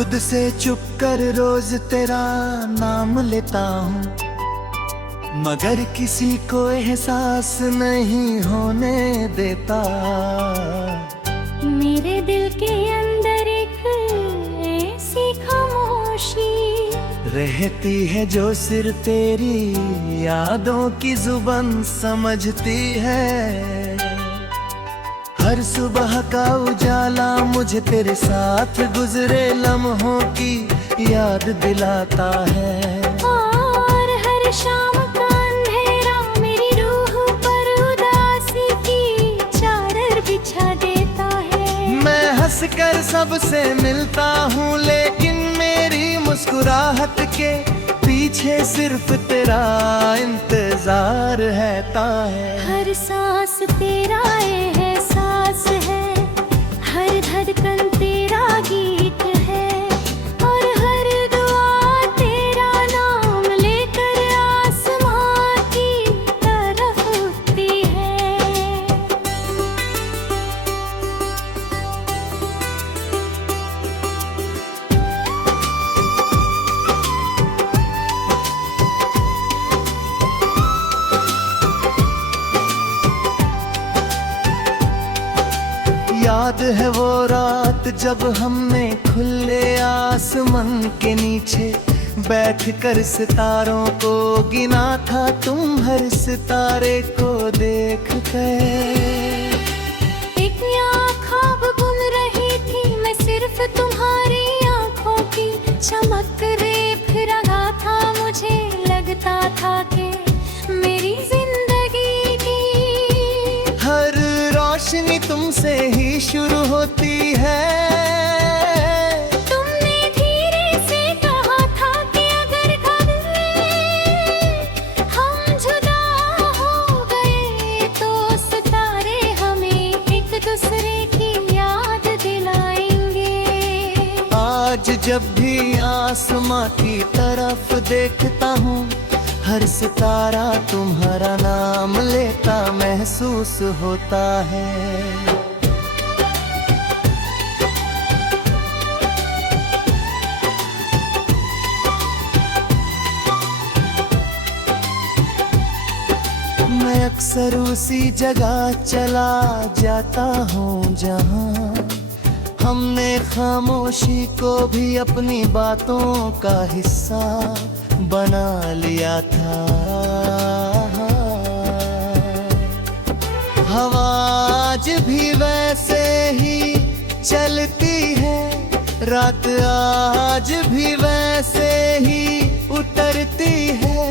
खुद से चुप कर रोज तेरा नाम लेता हूँ, मगर किसी को एहसास नहीं होने देता। मेरे दिल के अंदर एक ऐसी खामोशी रहती है जो सिर्फ तेरी यादों की जुबान समझती है। हर सुबह का उजाला मुझे तेरे साथ गुजरे लम्हों की याद दिलाता है। और हर शाम का अंधेरा मेरी रूह पर उदासी की चादर बिछा देता है। मैं हंसकर सबसे मिलता हूँ, लेकिन मेरी मुस्कुराहट के पीछे सिर्फ तेरा इंतजार रहता है। हर सांस तेरा एहसास है, हर धड़कन तेरा गीत है, और हर दुआ तेरा नाम लेकर आसमां की तरफ उठती है। याद है वो रात जब हमने खुले आसमान के नीचे बैठ कर सितारों को गिना था, तुम हर सितारे को देख कर। एक ख्वाब बुन रही थी मैं सिर्फ तुम्हारी आंखों की चमक देख रहा था। मुझे लगता था कि मेरी जिंदगी की हर रोशनी तुमसे ही शुरू होती है। तुमने धीरे से कहा था कि अगर कभी हम जुदा हो गए तो सितारे हमें एक दूसरे की याद दिलाएंगे। आज जब भी आसमां की तरफ देखता हूँ, हर सितारा तुम्हारा नाम लेता महसूस होता है। मैं अक्सर उसी जगह चला जाता हूँ जहाँ हमने खामोशी को भी अपनी बातों का हिस्सा बना लिया था। हवा आज भी वैसे ही चलती है, रात आज भी वैसे ही उतरती है,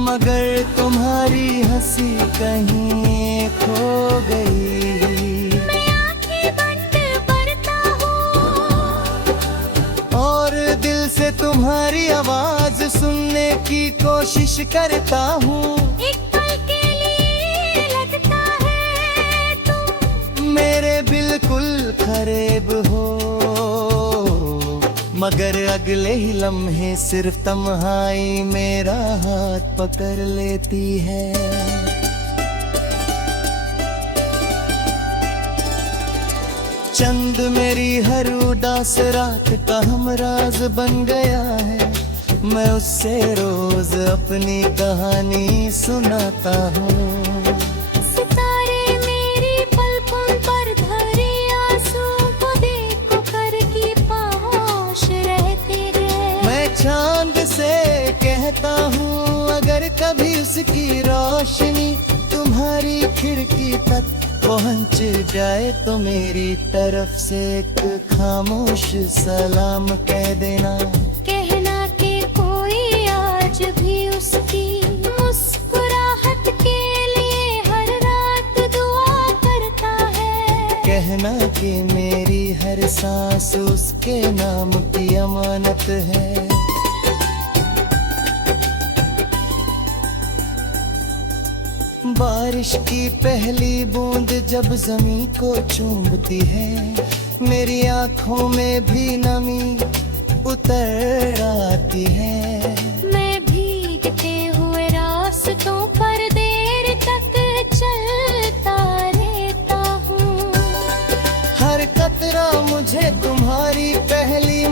मगर तुम्हारी हंसी कहीं खो गई। मैं आंखें बंद करता हूँ और दिल से तुम्हारी आवाज सुनने की कोशिश करता हूँ। एक पल के लिए लगता है तुम मेरे बिल्कुल करीब हो, मगर अगले ही लम्हे सिर्फ तन्हाई मेरा हाथ पकड़ लेती है। चंद मेरी हर उदास रात का हमराज बन गया है। मैं उससे रोज अपनी कहानी सुनाता हूँ। सितारे मेरी पलकों पर धरे आंसू को देखो कर की पाहोश रहते गए। मैं चांद से कहता हूँ, अगर कभी उसकी रोशनी तुम्हारी खिड़की तक पहुँच जाए तो मेरी तरफ से एक खामोश सलाम कह देना। कहना कि कोई आज भी उसकी मुस्कुराहट के लिए हर रात दुआ करता है। कहना कि मेरी हर सांस उसके नाम की अमानत है। बारिश की पहली बूंद जब जमीन को चूमती है, मेरी आंखों में भी नमी उतर आती है। मैं भीगते हुए रास्तों पर देर तक चलता रहता हूँ। हर कतरा मुझे तुम्हारी पहली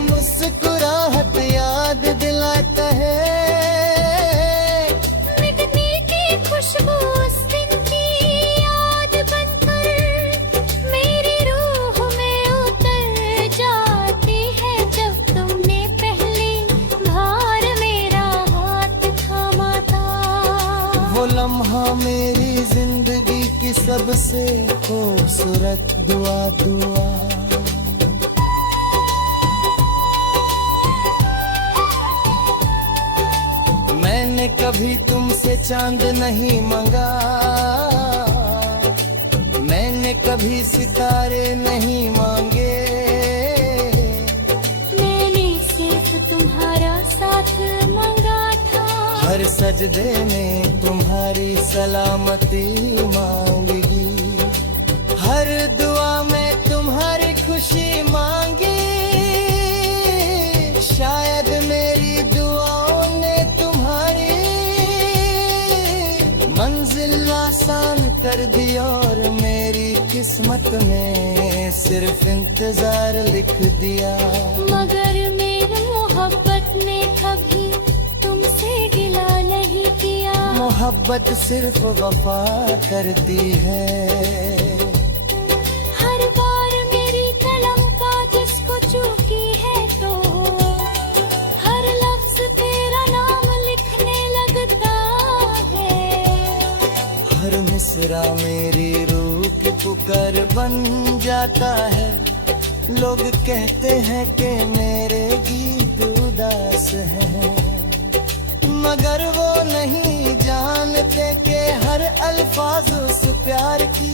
हाँ मेरी जिंदगी की सबसे खूबसूरत दुआ दुआ। मैंने कभी तुमसे चांद नहीं मांगा, मैंने कभी सितारे नहीं मांगे, मैंने सिर्फ तुम्हारा साथ मांगा था। हर सजदे में तुम्हारी सलामती मांगी, हर दुआ में तुम्हारी खुशी मांगी। शायद मेरी दुआओं ने तुम्हारी मंजिल आसान कर दी और मेरी किस्मत में सिर्फ इंतजार लिख दिया। मगर मेरी मोहब्बत ने कभी तुमसे गिला नहीं किया। मोहब्बत सिर्फ वफा करती है। हर बार मेरी कलम का जिसको चूकी है तो हर लफ्ज तेरा नाम लिखने लगता है। हर मिसरा मेरी रूह की पुकार बन जाता है। लोग कहते हैं कि मेरे गीत उदास हैं, मगर वो नहीं जानते कि हर अल्फाज उस प्यार की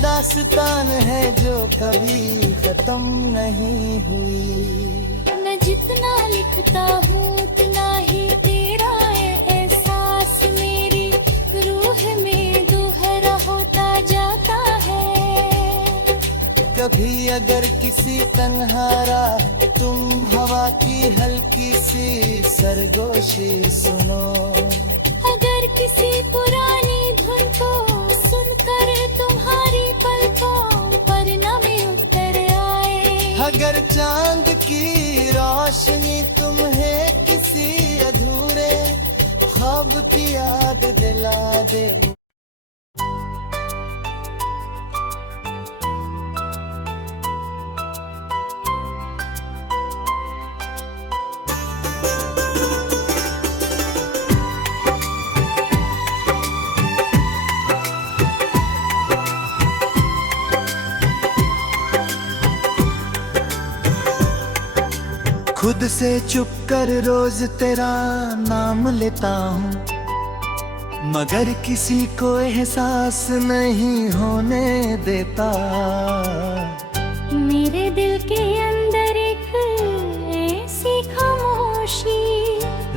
दास्तान है जो कभी खत्म नहीं हुई। मैं जितना लिखता हूँ उतना ही तेरा एहसास मेरी रूह में दोहरा होता जाता है। कभी अगर किसी तन्हारा तुम हवा की हल्की सी सरगोशी सुनो, अगर किसी पुरानी धुन को सुनकर तुम्हारी पलकों पर नमी उतर आए, अगर चांद की रोशनी तुम्हें किसी अधूरे ख्वाब की याद दिला दे। खुद से चुप कर रोज तेरा नाम लेता हूँ, मगर किसी को एहसास नहीं होने देता। मेरे दिल के अंदर एक ऐसी खामोशी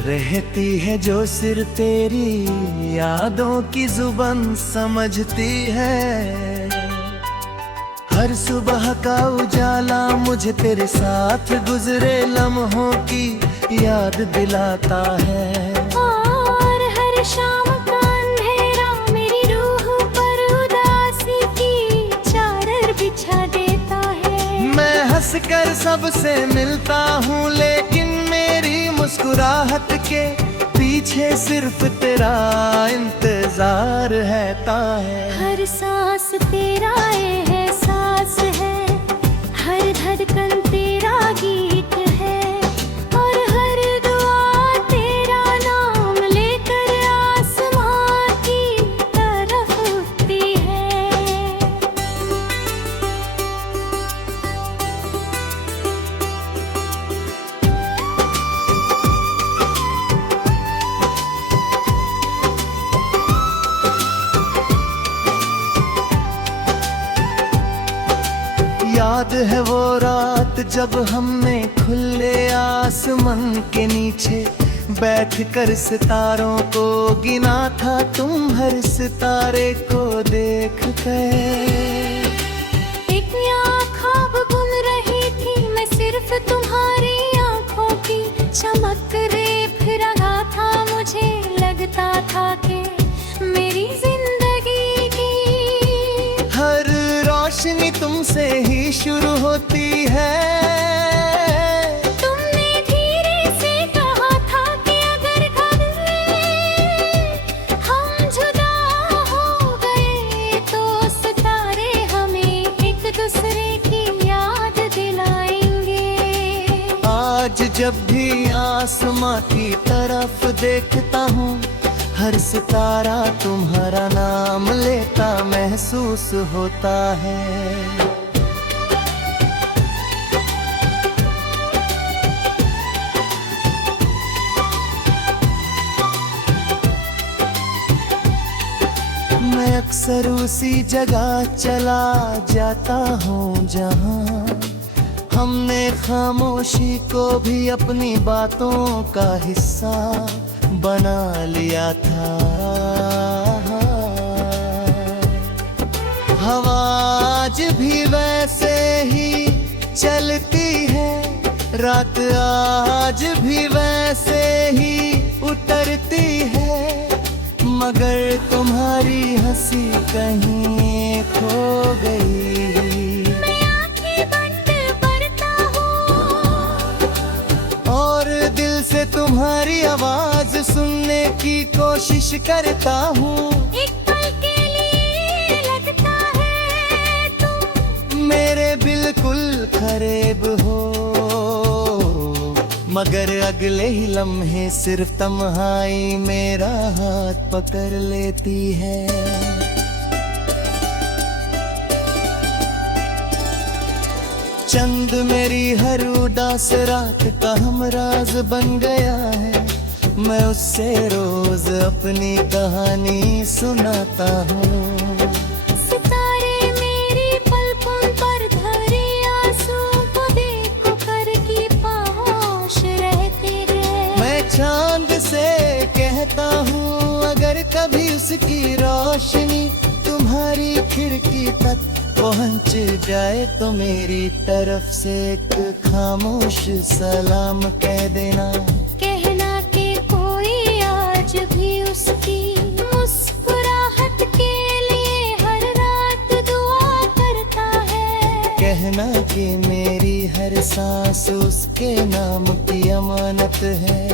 रहती है जो सिर्फ तेरी यादों की जुबान समझती है। हर सुबह का उजाला मुझे तेरे साथ गुजरे लम्हों की याद दिलाता है। और हर शाम का अंधेरा मेरी रूह पर उदासी की चादर बिछा देता है। मैं हंसकर सबसे मिलता हूँ लेकिन मेरी मुस्कुराहट के पीछे सिर्फ तेरा इंतजार रहता है। हर सांस तेरा एहसास है, हर धड़कन तेरा गीत है, और हर दुआ तेरा नाम लेकर आसमां की तरफ उठती है। याद है वो रात जब हमने खुले आसमान के नीचे बैठकर सितारों को गिना था। तुम हर सितारे को देख कर एक ख्वाब बुन रही थी मैं, सिर्फ तुम्हारी आंखों की चमक रेख रहा था। मुझे लगता था कि मेरी जिंदगी की हर रोशनी तुमसे ही शुरू होती है। तुमने धीरे से कहा था कि अगर कभी हम जुदा हो गए तो सितारे हमें एक दूसरे की याद दिलाएंगे। आज जब भी आसमां की तरफ देखता हूँ हर सितारा तुम्हारा महसूस होता है। मैं अक्सर उसी जगह चला जाता हूँ जहाँ हमने खामोशी को भी अपनी बातों का हिस्सा बना लिया था। हवा आज भी वैसे ही चलती है, रात आज भी वैसे ही उतरती है, मगर तुम्हारी हंसी कहीं खो गई। मैं आंखें बंद करता हूँ और दिल से तुम्हारी आवाज सुनने की कोशिश करता हूँ। एक पल के लिए लगता है तुम मेरे बिल्कुल करीब हो, मगर अगले ही लम्हे सिर्फ तन्हाई मेरा हाथ पकड़ लेती है। चंद मेरी हर उदास रात का हमराज बन गया है। मैं उससे रोज अपनी कहानी सुनाता हूँ। सितारे मेरी पलकों पर धरे आंसू को देखो कर की पाश रहते हैं। मैं चांद से कहता हूँ अगर कभी उसकी रोशनी तुम्हारी खिड़की तक पहुँच जाए तो मेरी तरफ से एक खामोश सलाम कह देना। कहना कि कोई आज भी उसकी मुस्कुराहट के लिए हर रात दुआ करता है। कहना कि मेरी हर सांस उसके नाम की अमानत है।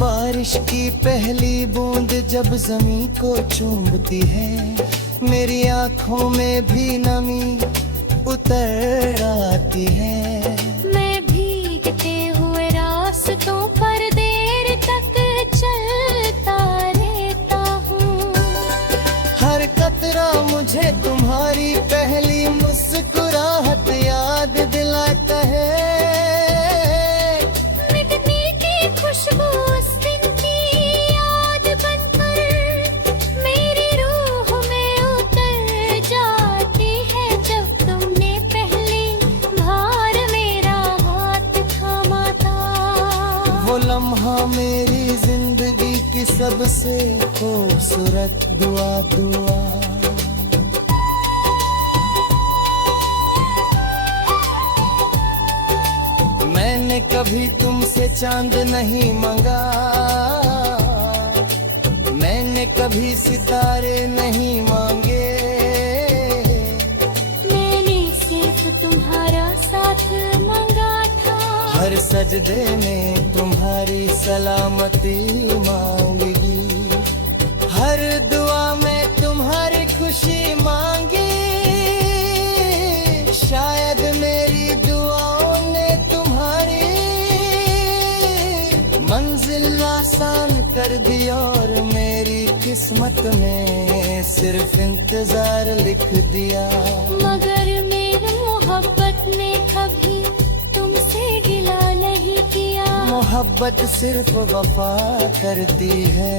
बारिश की पहली बूंद जब जमीन को चूमती है, मेरी आंखों में भी नमी उतर आती है। मैं भीगते हुए रास्तों पर देर तक चलता रहता हूँ। हर कतरा मुझे तुम्हारी पहली मुस्कुराहट याद दिलाता है। मिटने की खुशबू उस दिन की याद बनकर मेरी रूह में उतर जाती है। जब तुमने पहली बार मेरा हाथ थामा था, वो लम्हा मेरी जिंदगी की सबसे खूबसूरत दुआ। मैंने कभी तुमसे चांद नहीं मांगा, मैंने कभी सितारे नहीं मांगे। मैंने सिर्फ तुम्हारा साथ मांगा था। हर सजदे में तुम्हारी सलामती मांगी, हर दुआ में तुम्हारी खुशी मांगी। शायद मेरी दुआओं ने तुम्हारी मंजिल आसान कर दी और मेरी किस्मत में सिर्फ इंतजार लिख दिया। मगर मेरी मोहब्बत ने कभी तुमसे गिला नहीं किया। मोहब्बत सिर्फ वफा करती है।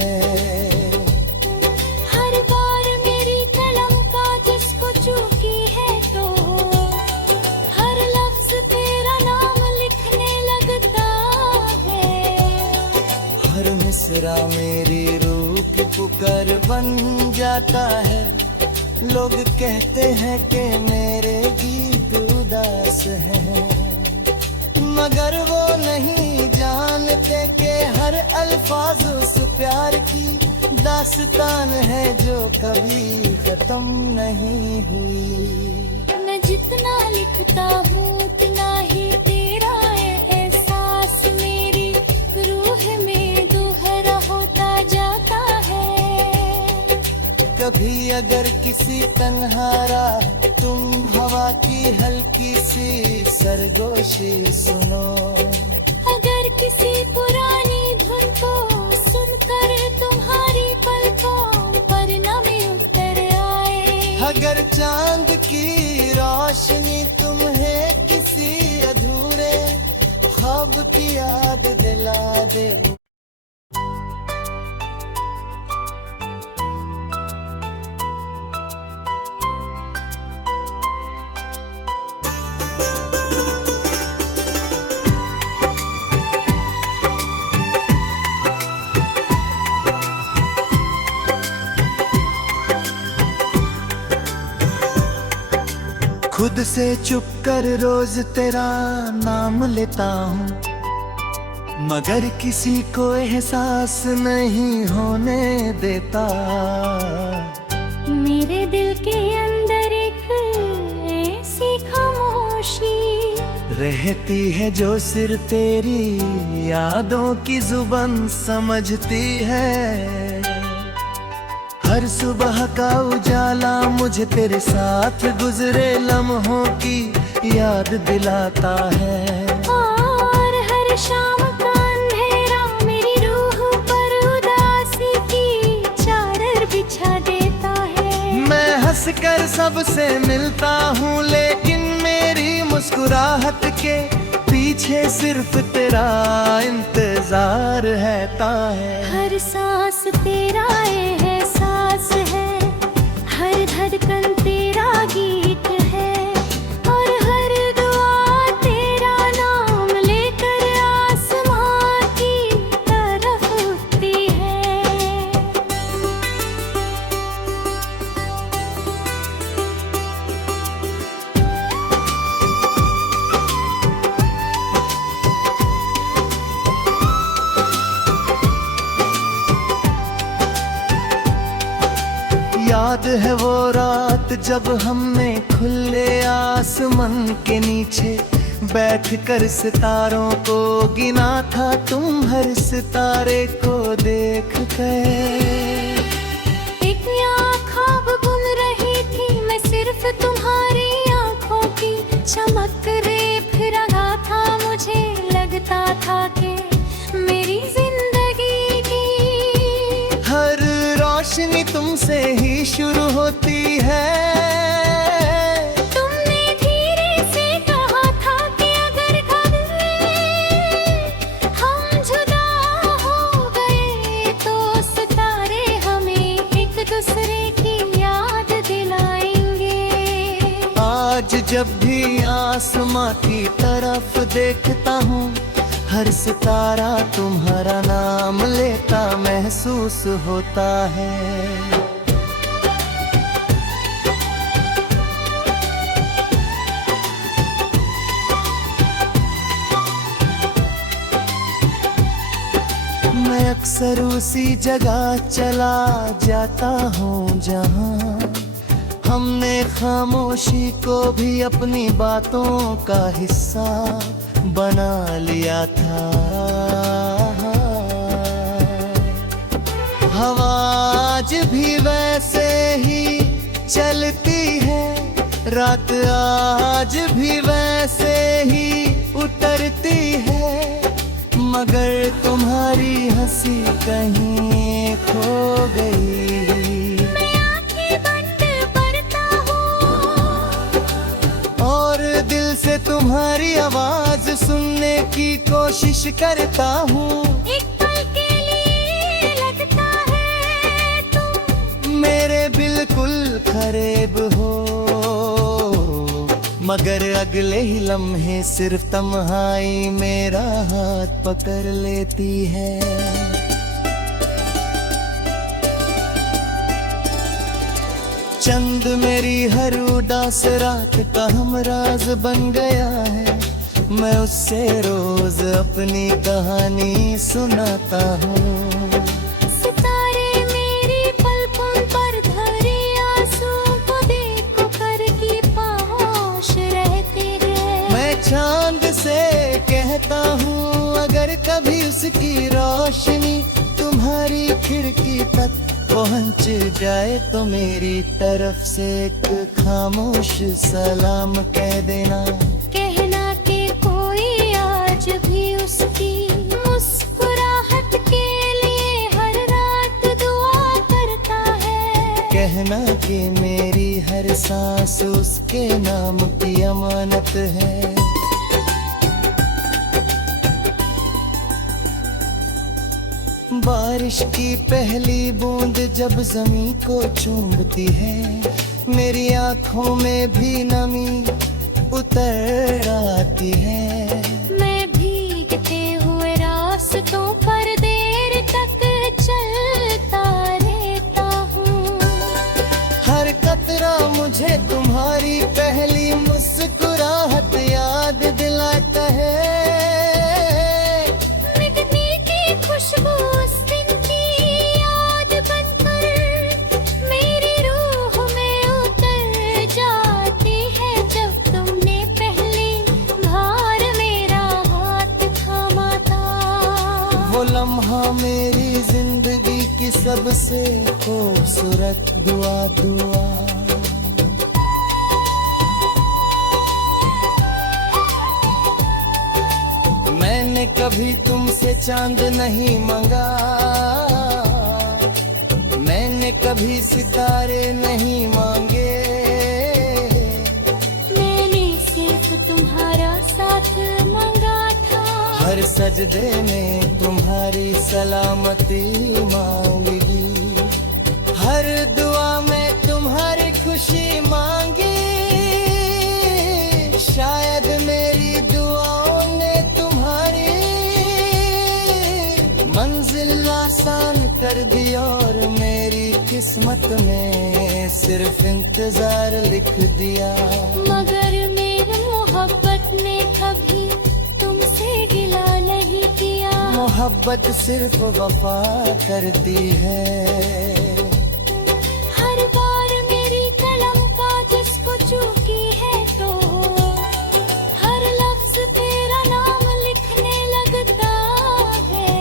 हर बार मेरी कलम का जिसको चूकी है तो हर लफ्ज तेरा नाम लिखने लगता है। हर मिसरा मेरी रूह की पुकार बन जाता है। लोग कहते हैं कि मेरे गीत उदास हैं, मगर वो नहीं जानते कि हर अल्फाज उस प्यार की दास्तान है जो कभी खत्म नहीं हुई। मैं जितना लिखता हूँ उतना ही तेरा एहसास मेरी रूह में दोहरा होता जाता है। कभी अगर किसी तन्हारा तुम हवा की हल्की सी सरगोशी सुनो, अगर किसी पुरानी धुन को सुनते चांद की रोशनी, तुम्हें किसी अधूरे ख्वाब की याद दिला दे। खुद से चुप कर रोज तेरा नाम लेता हूँ, मगर किसी को एहसास नहीं होने देता। मेरे दिल के अंदर एक ऐसी खामोशी रहती है जो सिर्फ तेरी यादों की जुबान समझती है। हर सुबह का उजाला मुझे तेरे साथ गुजरे लम्हों की याद दिलाता है। और हर शाम का अंधेरा मेरी रूह पर उदासी की चादर बिछा देता है। मैं हंसकर सबसे मिलता हूँ, लेकिन मेरी मुस्कुराहट के पीछे सिर्फ तेरा इंतजार रहता है। हर सांस तेरा एहसास है, हर धड़कन तेरा गीत है, और हर दुआ तेरा नाम लेकर आसमां की तरफ उठती है। याद है वो रात जब हमने खुले आसमान के नीचे बैठ कर सितारों को गिना था, तुम हर सितारे को देख कर। एक यहाँ ख्वाब बुन रही थी मैं, सिर्फ तुम्हारी आंखों की चमक रेख रहा था। मुझे लगता था कि मेरी जिंदगी की हर रोशनी तुमसे ही शुरू होती है। तुमने धीरे से कहा था कि अगर कभी हम जुदा हो गए तो सितारे हमें एक दूसरे की याद दिलाएंगे। आज जब भी आसमां की तरफ देखता हूँ, हर सितारा तुम्हारा नाम लेता महसूस होता है। मैं अक्सर उसी जगह चला जाता हूँ जहाँ हमने खामोशी को भी अपनी बातों का हिस्सा बना लिया था। हवा आज भी वैसे ही चलती है, रात आज भी वैसे ही उतरती है, मगर तुम्हारी हंसी कहीं खो गई। मैं आंखें बंद करता हूँ और दिल से तुम्हारी आवाज सुनने की कोशिश करता हूँ। एक पल के लिए लगता है तुम मेरे बिल्कुल करीब हो, मगर अगले ही लम्हे सिर्फ तन्हाई मेरा हाथ पकड़ लेती है। चंद मेरी हर उदास रात का हमराज बन गया है। मैं उससे रोज अपनी कहानी सुनाता हूँ। सितारे मेरी पलकों पर धरे आंसू को देखो कर की पाश रहते गए। मैं चांद से कहता हूँ, अगर कभी उसकी रोशनी तुम्हारी खिड़की तक पहुँच जाए तो मेरी तरफ से एक खामोश सलाम कह देना। कहना कि कोई आज भी उसकी मुस्कुराहट के लिए हर रात दुआ करता है। कह कहना कि मेरी हर सांस उसके नाम की अमानत है। बारिश की पहली बूंद जब जमीन को चूमती है, मेरी आंखों में भी नमी उतर आती है। मैं भीगते हुए रास्तों पर देर तक चलता रहता हूँ। हर कतरा मुझे तुम्हारी पहली मुस्कुराहट याद दिलाता है। मिटने की खुशबू उस दिन की याद बनकर मेरी रूह में उतर जाती है। जब तुमने पहली बार मेरा हाथ थामा था, वो लम्हा मेरी जिंदगी की सबसे खूबसूरत दुआ। मैंने कभी तुमसे चांद नहीं मांगा, मैंने कभी सितारे नहीं मांगे। मैंने सिर्फ तुम्हारा साथ मांगा था। हर सजदे में तुम्हारी सलामती मांगी, हर दुआ में तुम्हारी खुशी मांगी। शायद मेरी दुआओं ने तुम्हारी मंजिल आसान कर दी और मेरी किस्मत में सिर्फ इंतजार लिख दिया। मगर मेरी मोहब्बत ने कभी तुमसे गिला नहीं किया। मोहब्बत सिर्फ वफा करती है। हर बार मेरी कलम का जिसको चूकी है तो हर लफ्ज तेरा नाम लिखने लगता है।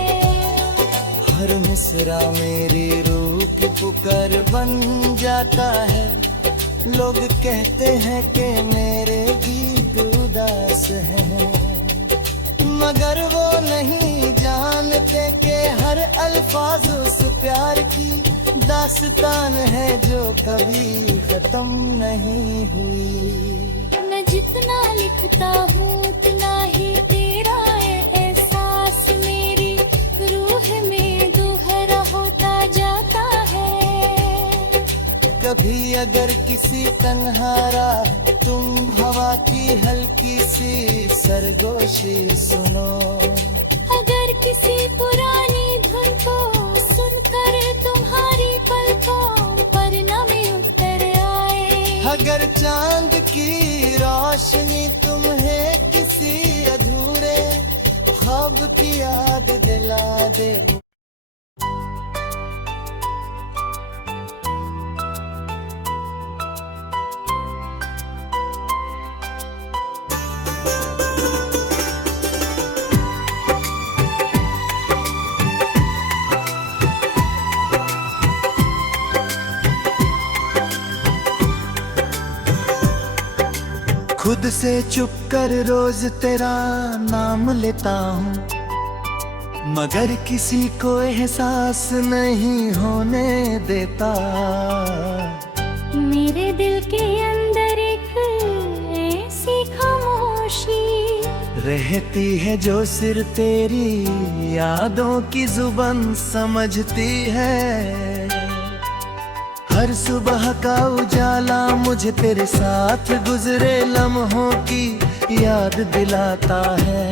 हर मिसरा मेरी रूह की पुकार बन जाता है। लोग कहते हैं कि मेरे गीत उदास हैं, मगर वो नहीं जानते कि हर अल्फाज उस प्यार की दास्तान है जो कभी खत्म नहीं हुई। मैं जितना लिखता हूँ उतना ही तेरा एहसास मेरी रूह में दोहरा होता जाता है। कभी अगर किसी तन्हारा तुम हवा की हल्की सी सरगोशी सुनो, अगर किसी पुरानी धुन को सुनकर तुम्हारी पलकों पर नमी उतर आए, अगर चांद की रोशनी तुम्हें किसी अधूरे ख्वाब की याद दिला दे। खुद से चुप कर रोज तेरा नाम लेता हूँ, मगर किसी को एहसास नहीं होने देता। मेरे दिल के अंदर एक ऐसी खामोशी रहती है जो सिर्फ तेरी यादों की जुबान समझती है। हर सुबह का उजाला मुझे तेरे साथ गुजरे लम्हों की याद दिलाता है।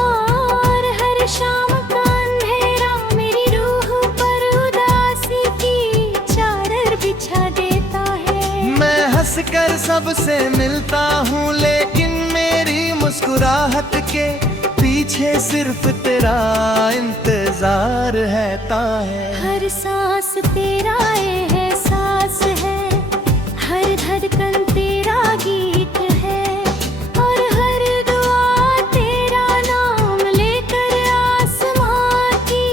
और हर शाम का अंधेरा मेरी रूह पर उदासी की चादर बिछा देता है। मैं हंसकर सबसे मिलता हूँ, लेकिन मेरी मुस्कुराहट के पीछे सिर्फ तेरा इंतजार रहता है। हर सांस तेरा एहसास है, हर धड़कन तेरा गीत है, और हर दुआ तेरा नाम लेकर आसमां की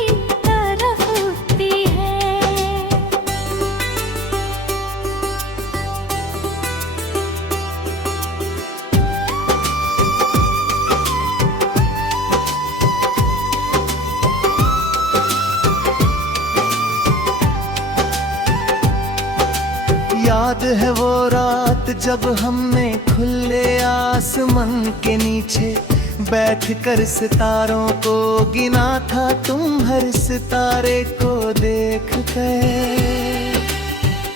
तरफ उठती है। याद है वो रात जब हमने खुले आसमान के नीचे बैठ कर सितारों को गिना था, तुम हर सितारे को देख कर।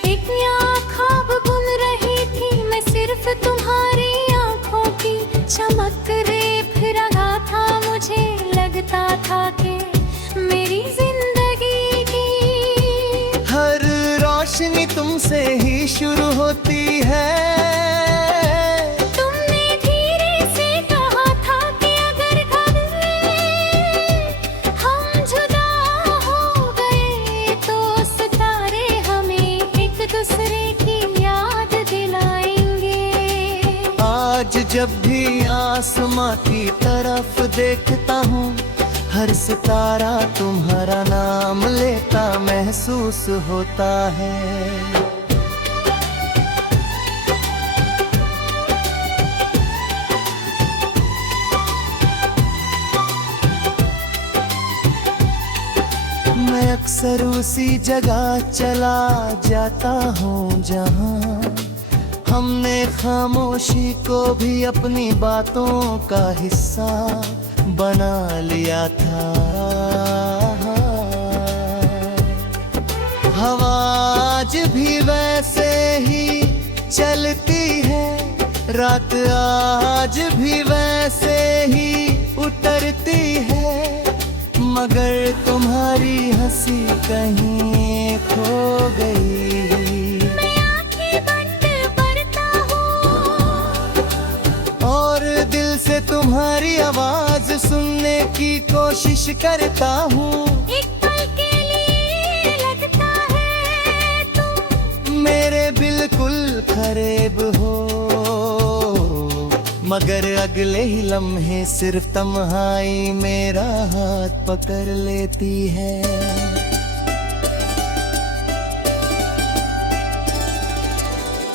एक यहाँ ख्वाब बुन रही थी मैं, सिर्फ तुम्हारी आंखों की चमक रेख रहा था, मुझे लगता था कि मेरी जिंदगी की हर रोशनी तुमसे ही शुरू होती है। तुमने धीरे से कहा था कि अगर कभी हम जुदा हो गए तो सितारे हमें एक दूसरे की याद दिलाएंगे। आज जब भी आसमां की तरफ देखता हूँ, हर सितारा तुम्हारा नाम लेता महसूस होता है। मैं अक्सर उसी जगह चला जाता हूँ जहाँ हमने खामोशी को भी अपनी बातों का हिस्सा बना लिया था। हवा आज भी वैसे ही चलती है, रात आज भी वैसे ही उतरती है, मगर तुम्हारी हंसी कहीं खो गई। मैं आंखें बंद करता हूँ और दिल से तुम्हारी आवाज सुनने की कोशिश करता हूँ। एक पल के लिए लगता है तुम मेरे बिल्कुल करीब हो, मगर अगले ही लम्हे सिर्फ तन्हाई मेरा हाथ पकड़ लेती है।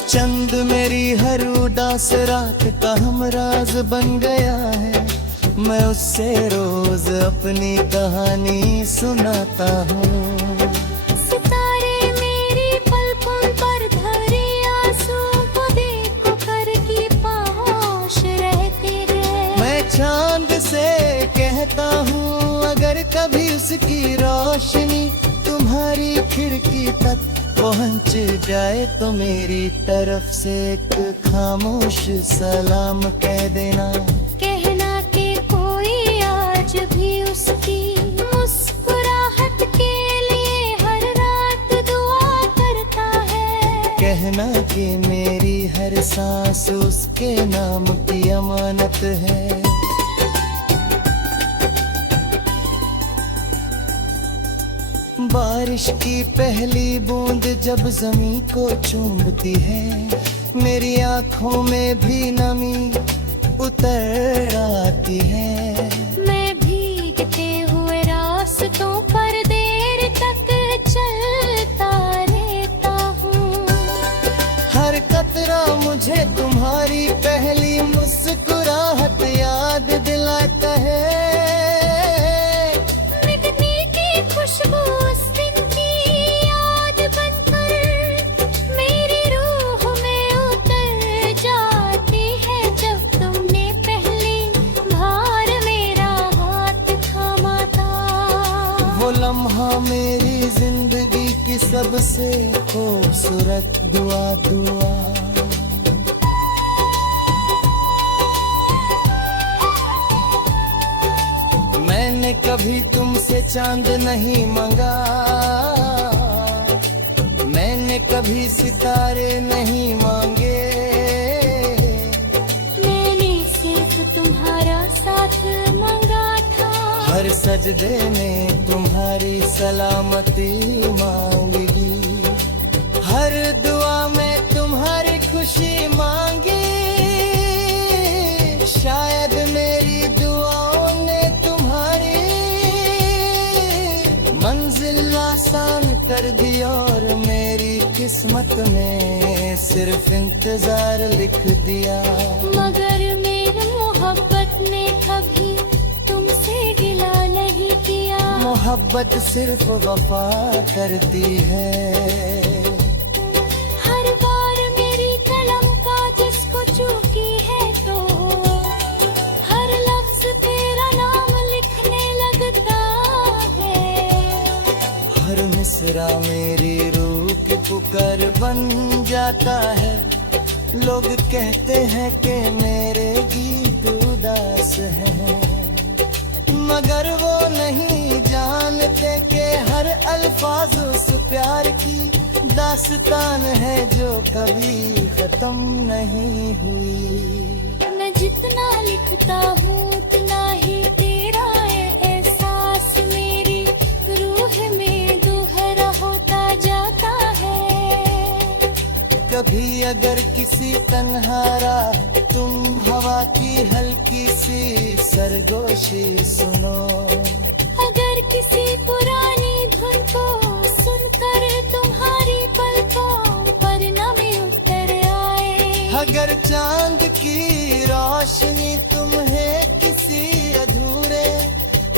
चंद मेरी हर उदास रात का हमराज बन गया है, मैं उससे रोज अपनी कहानी सुनाता हूँ। सितारे मेरी पलकों पर धरे आंसू को देखो कर की पाहोश रहते रहे। मैं चांद से कहता हूँ अगर कभी उसकी रोशनी तुम्हारी खिड़की तक पहुँच जाए तो मेरी तरफ से एक खामोश सलाम कह देना। कहना कि कोई आज भी उसकी मुस्कुराहट के लिए हर रात दुआ करता है। कहना कि मेरी हर सांस उसके नाम की अमानत है। बारिश की पहली बूंद जब जमीन को चूमती है, मेरी आंखों में भी नमी उतर आती है। मैं भीगते हुए रास्तों पर देर तक चलता रहता हूँ। हर कतरा मुझे तुम्हारी पहली मुस्कुराहट याद दिलाता है। मिटने की खुशबू उस दिन की याद बनकर मेरी रूह में उतर जाती है, जब तुमने पहली बार मेरा हाथ थामा था। वो लम्हा मेरी जिंदगी की सबसे खूबसूरत दुआ। मैंने कभी तुमसे चांद नहीं मांगा, मैंने कभी सितारे नहीं मांगे, मैंने सिर्फ तुम्हारा साथ मांगा था। हर सजदे में तुम्हारी सलामती मांगी, हर दुआ में तुम्हारी खुशी मांगी। शायद मेरी दुआओं ने तुम्हारी मंजिल आसान कर दी और मेरी किस्मत में सिर्फ इंतजार लिख दिया। मगर मेरी मोहब्बत ने कभी तुमसे गिला नहीं किया। मोहब्बत सिर्फ वफा करती है। हर बार हर मिसरा मेरी रूह की पुकार बन जाता है। लोग कहते हैं कि मेरे गीत उदास हैं, मगर वो नहीं जानते कि हर अल्फाज उस प्यार की दास्तान है जो कभी खत्म नहीं हुई। मैं जितना लिखता हूँ उतना ही तेरा एहसास मेरी रूह में दोहरा होता जाता है। कभी अगर किसी तन्हारा तुम हवा की हल्की सी सरगोशी सुनो, अगर किसी पुरानी धुन को सुनकर तुम्हारी पलकों पर नमी उतर आए, अगर चांद की रोशनी तुम्हें किसी अधूरे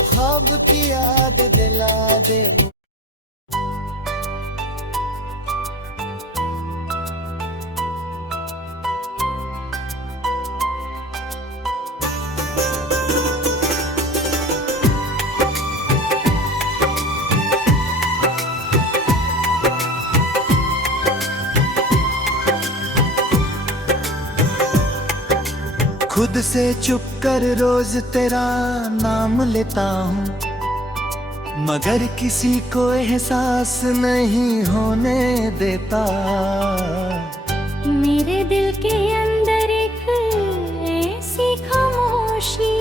ख्वाब की याद दिला दे। खुद से चुप कर रोज तेरा नाम लेता हूँ, मगर किसी को एहसास नहीं होने देता। मेरे दिल के अंदर एक ऐसी खामोशी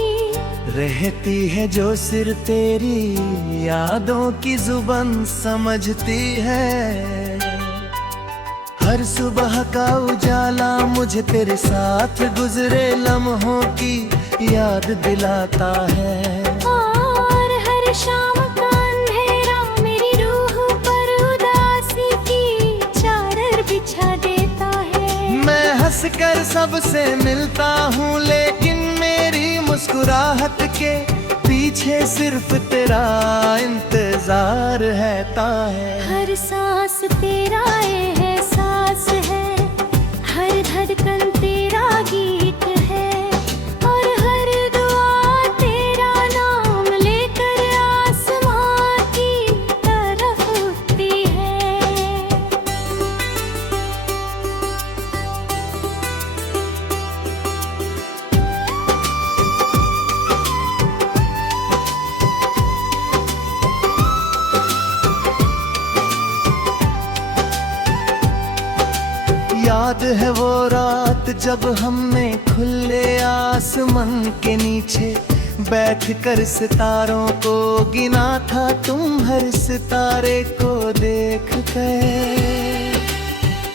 रहती है जो सिर्फ तेरी यादों की जुबान समझती है। हर सुबह का उजाला मुझे तेरे साथ गुजरे लम्हों की याद दिलाता है, और हर शाम का अंधेरा मेरी रूह पर उदासी की चादर बिछा देता है। मैं हंसकर सबसे मिलता हूँ, लेकिन मेरी मुस्कुराहट के पीछे सिर्फ तेरा इंतजार रहता है। हर सांस तेरा एहसास है, हर धड़कन तेरा गीत है, और हर दुआ तेरा नाम लेकर आसमां की तरफ उठती है। याद है वो रात जब हमने खुले आसमान के नीचे बैठकर सितारों को गिना था, तुम हर सितारे को देख कर।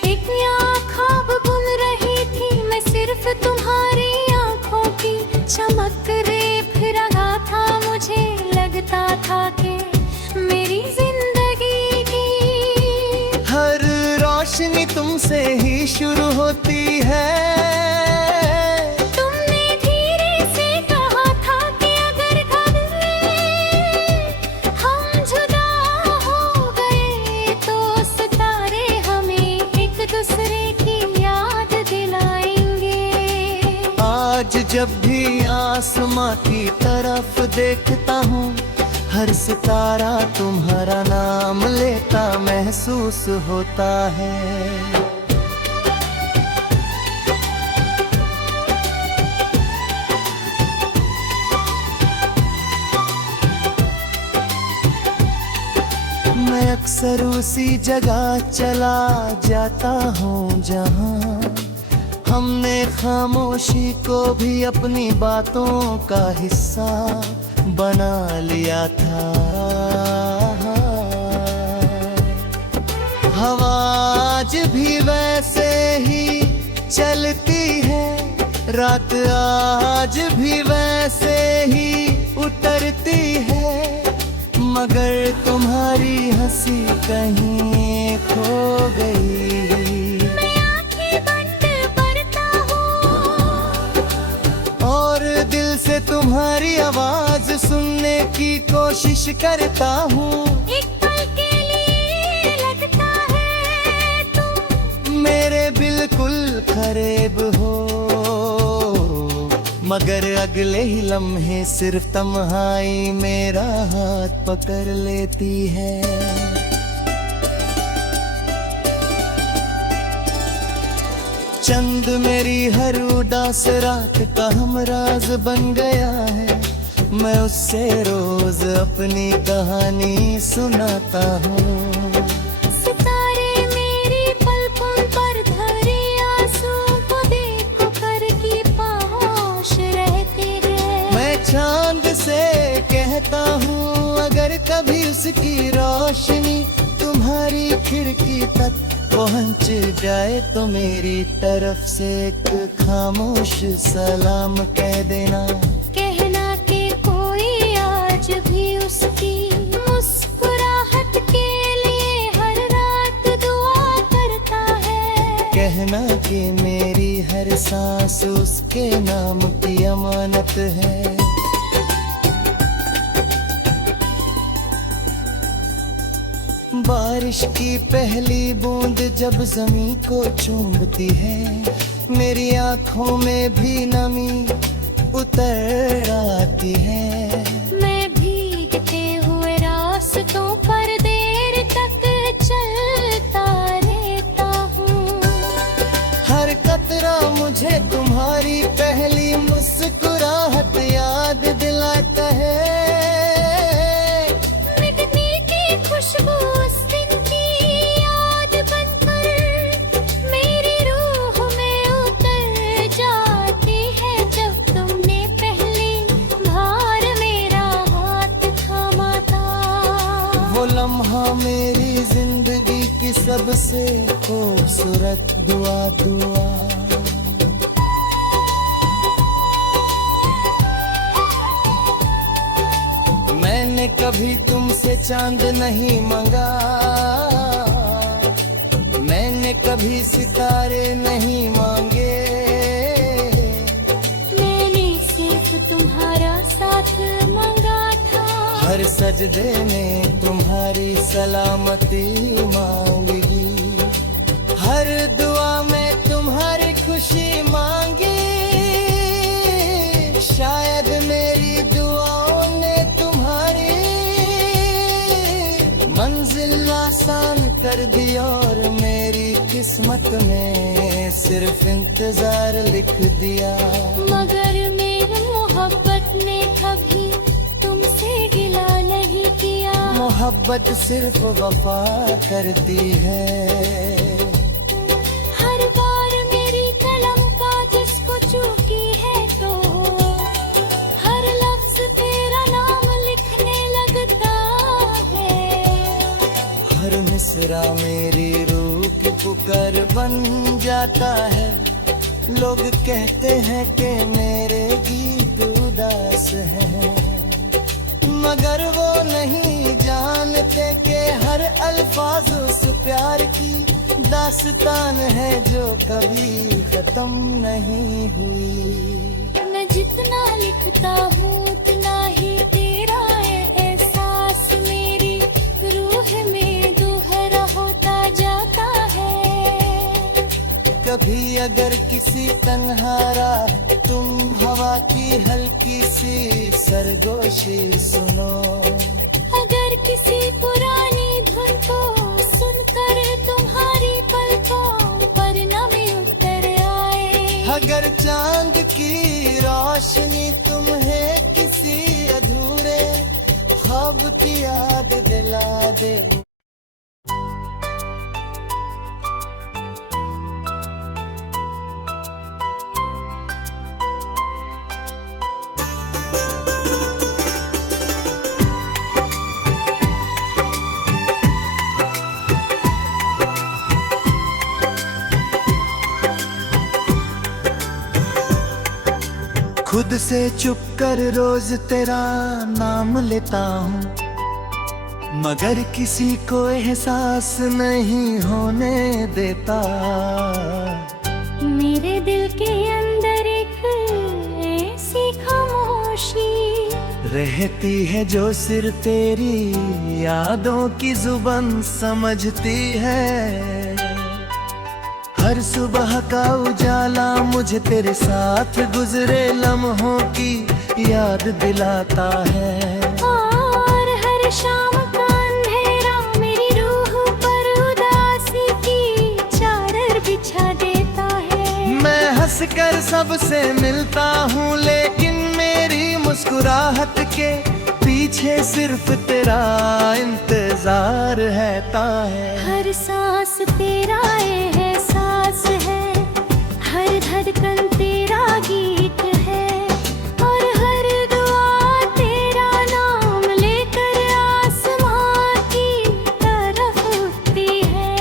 एक यहाँ ख्वाब बुन रही थी मैं सिर्फ तुम्हारी आंखों की चमक रेख रहा था। मुझे लगता था कि मेरी जिंदगी की हर रोशनी तुमसे ही शुरू होती है। तुमने धीरे से कहा था कि अगर कभी हम जुदा हो गए तो सितारे हमें एक दूसरे की याद दिलाएंगे। आज जब भी आसमां की तरफ देखता हूँ, हर सितारा तुम्हारा नाम लेता महसूस होता है। मैं अक्सर उसी जगह चला जाता हूँ जहाँ हमने खामोशी को भी अपनी बातों का हिस्सा बना लिया था। हवा आज भी वैसे ही चलती है, रात आज भी वैसे ही उतरती है, मगर तुम्हारी हंसी कहीं खो गई। मैं आंखें बंद करता हूँ और दिल से तुम्हारी आवाज सुनने की कोशिश करता हूँ। एक पल के लिए लगता है तुम मेरे बिल्कुल करीब हो, मगर अगले ही लम्हे सिर्फ तन्हाई मेरा हाथ पकड़ लेती है। चंद मेरी हर उदास रात का हमराज बन गया है। मैं उससे रोज अपनी कहानी सुनाता हूँ। सितारे मेरी पलकों पर धरे आंसू को देखो कर की पाहोश रहते हैं। मैं चांद से कहता हूँ अगर कभी उसकी रोशनी तुम्हारी खिड़की तक पहुँच जाए तो मेरी तरफ से एक खामोश सलाम कह देना। कहना कि कोई आज भी उसकी मुस्कुराहट के लिए हर रात दुआ करता है। कहना कि मेरी हर सांस उसके नाम की अमानत है। बारिश की पहली बूंद जब जमीन को चूमती है, मेरी आंखों में भी नमी उतर आती है। मैं भीगते हुए रास्तों पर देर तक चलता रहता हूँ। हर कतरा मुझे तुम्हारी पहली मुस्कुराहट याद दिलाता है। मिटने की खुशबू उस दिन की याद बनकर मेरी रूह में उतर जाती है। जब तुमने पहली बार मेरा हाथ थामा था, वो लम्हा मेरी जिंदगी की सबसे खूबसूरत दुआ। मैंने कभी तुमसे चांद नहीं मांगा, मैंने कभी सितारे नहीं मांगे। मैंने सिर्फ तुम्हारा साथ मांगा था। हर सजदे में तुम्हारी सलामती मांगी, हर दुआ में तुम्हारी खुशी मांगी। शायद मेरी दुआओं ने तुम्हारी मंजिल आसान कर दी और मेरी किस्मत में सिर्फ इंतजार लिख दिया। मगर मेरी मोहब्बत ने कभी तुमसे गिला नहीं किया। मोहब्बत सिर्फ वफा करती है। हर बार मेरी कलम का जिसको चूकी है तो हर लफ्ज तेरा नाम लिखने लगता है। हर मिसरा मेरी रूह की पुकार बन जाता है। लोग कहते हैं कि मेरे गीत उदास हैं, मगर वो नहीं जानते कि हर अल्फाज उस प्यार की दास्तान है जो कभी खत्म नहीं हुई। मैं जितना लिखता हूँ उतना ही तेरा एहसास मेरी रूह में दोहरा होता जाता है। कभी अगर किसी तन्हा राह तुम हवा की हल्की सी सरगोशी सुनो, अगर किसी पुरानी धुन को सुनकर तुम्हारी पलकों पर नमी उतर आए, अगर चांद की रोशनी तुम्हें किसी अधूरे ख्वाब की याद दिला दे। खुद से चुप कर रोज तेरा नाम लेता हूँ, मगर किसी को एहसास नहीं होने देता। मेरे दिल के अंदर एक ऐसी खामोशी रहती है जो सिर्फ तेरी यादों की जुबान समझती है। हर सुबह का उजाला मुझे तेरे साथ गुजरे लम्हों की याद दिलाता है। और हर शाम का अंधेरा मेरी रूह पर उदासी की चादर बिछा देता है। कर सबसे मिलता हूँ, लेकिन मेरी मुस्कुराहट के पीछे सिर्फ तेरा इंतजार रहता है। हर सांस तेरा एहसास है, हर धड़कन तेरा गीत है, और हर दुआ तेरा नाम लेकर आसमां की तरफ उठती है।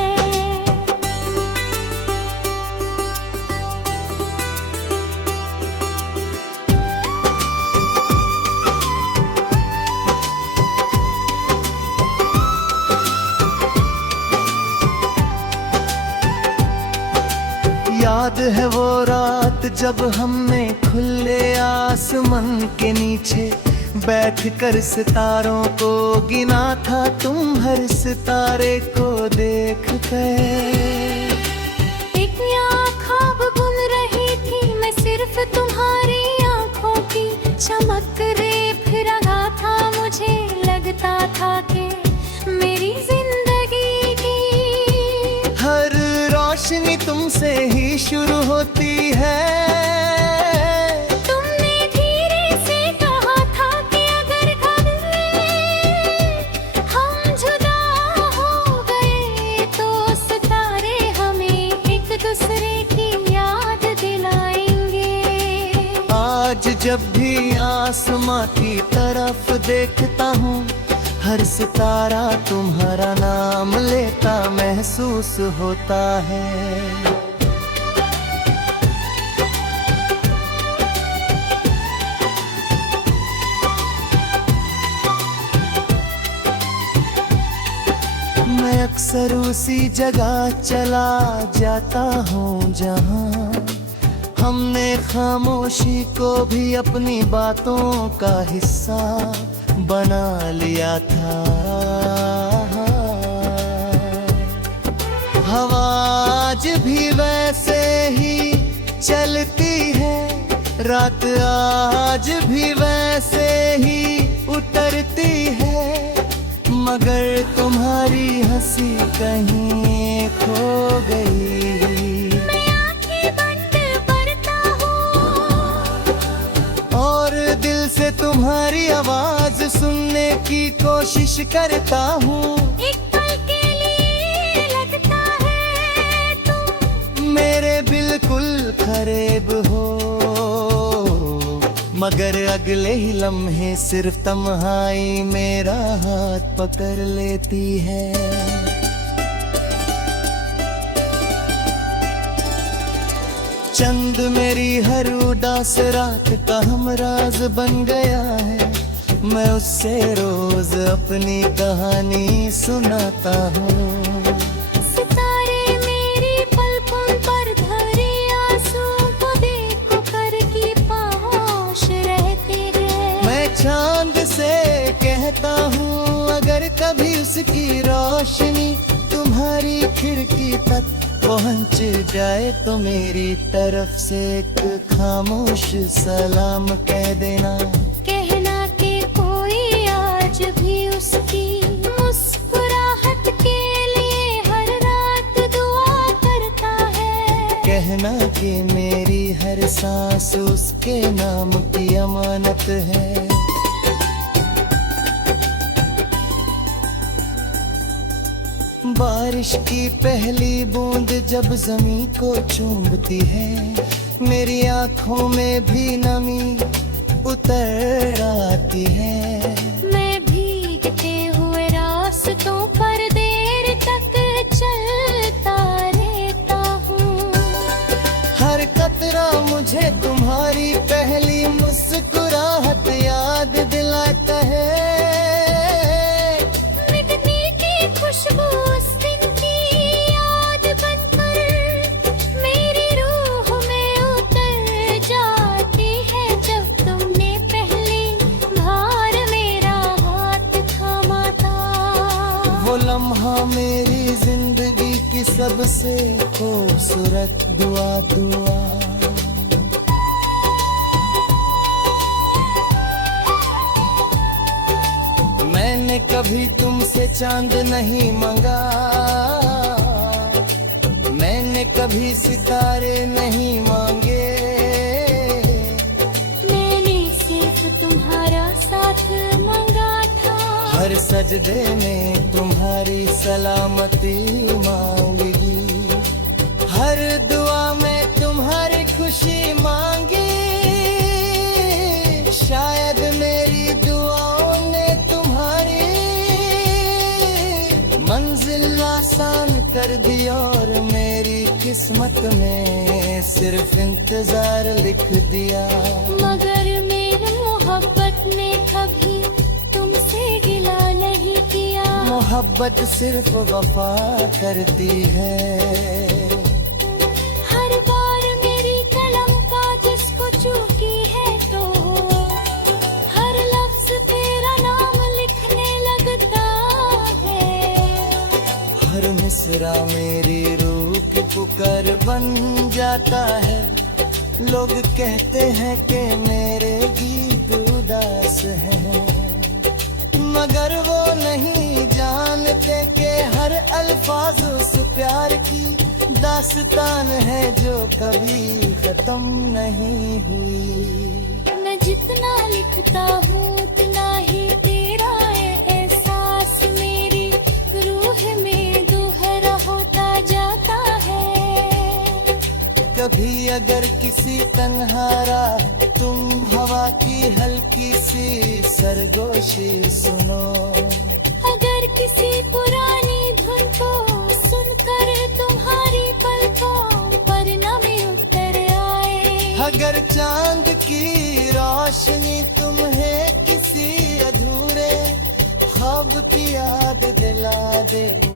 याद है वो रात जब हमने खुले आसमान के नीचे बैठ कर सितारों को गिना था, तुम हर सितारे को देख कर। एक यहाँ ख्वाब बुन रही थी मैं, सिर्फ तुम्हारी आंखों की चमक रेख रहा था, मुझे लगता था कि मेरी जिंदगी की हर रोशनी तुमसे ही शुरू होती है। तुमने धीरे से कहा था कि अगर कभी हम जुदा हो गए तो सितारे हमें एक दूसरे की याद दिलाएंगे। आज जब भी आसमां की तरफ देखता हूँ, हर सितारा तुम्हारा नाम लेता महसूस होता है। मैं अक्सर उसी जगह चला जाता हूँ जहाँ हमने खामोशी को भी अपनी बातों का हिस्सा बना लिया था। हवा आज भी वैसे ही चलती है, रात आज भी वैसे ही उतरती है, मगर तुम्हारी हंसी कहीं खो गई। मैं आंखें बंद करता हूँ और दिल से तुम्हारी आवाज सुनने की कोशिश करता हूँ। एक पल के लिए लगता है तुम मेरे बिल्कुल करीब हो, मगर अगले ही लम्हे सिर्फ तन्हाई मेरा हाथ पकड़ लेती है। चंद मेरी हर उदास रात का हमराज बन गया है, मैं उससे रोज अपनी कहानी सुनाता हूँ। सितारे मेरी पलकों पर धरे आंसू को देखो कर की पाश रहते गए। मैं चांद से कहता हूँ, अगर कभी उसकी रोशनी तुम्हारी खिड़की तक पहुँच जाए तो मेरी तरफ से एक खामोश सलाम कह देना। कहना कि कोई आज भी उसकी मुस्कुराहट के लिए हर रात दुआ करता है। कहना कि मेरी हर सांस उसके नाम की अमानत है। बारिश की पहली बूंद जब जमीन को चूमती है, मेरी आंखों में भी नमी उतर आती है। मैं भीगते हुए रास्तों पर देर तक चलता रहता हूँ। हर कतरा मुझे तुम्हारी पहली मुस्कुराहट याद दिलाता है। मिटने की खुशबू उस दिन की याद बनकर मेरी रूह में उतर जाती है, जब तुमने पहली बार मेरा हाथ थामा था। वो लम्हा मेरी जिंदगी की सबसे खूबसूरत दुआ। मैंने कभी तुमसे चांद नहीं मांगा, मैंने कभी सितारे नहीं मांगे, हर सजदे में तुम्हारी सलामती मांगी, हर दुआ में तुम्हारी खुशी मांगी। शायद मेरी दुआओं ने तुम्हारी मंजिल आसान कर दी और मेरी किस्मत में सिर्फ इंतजार लिख दिया। मगर मेरी मोहब्बत ने कभी तुमसे गिला नहीं किया। मोहब्बत सिर्फ वफा करती है। हर बार मेरी कलम का जिसको चूकी है तो हर लफ्ज तेरा नाम लिखने लगता है। हर मिसरा मेरी रूह की पुकार बन जाता है। लोग कहते हैं कि मेरे गीत उदास हैं, मगर वो नहीं जानते कि हर अल्फाज उस प्यार की दास्तान है जो कभी खत्म नहीं हुई। मैं जितना लिखता हूँ उतना ही तेरा एहसास मेरी रूह में दोहरा होता जाता है। कभी अगर किसी तन्हा राह तुम हवा की हल्की सी सरगोशी सुनो, अगर किसी पुरानी धुन को सुनकर तुम्हारी पलकों पर नमी उतर आए, अगर चांद की रोशनी तुम्हें किसी अधूरे ख्वाब की याद दिला दे,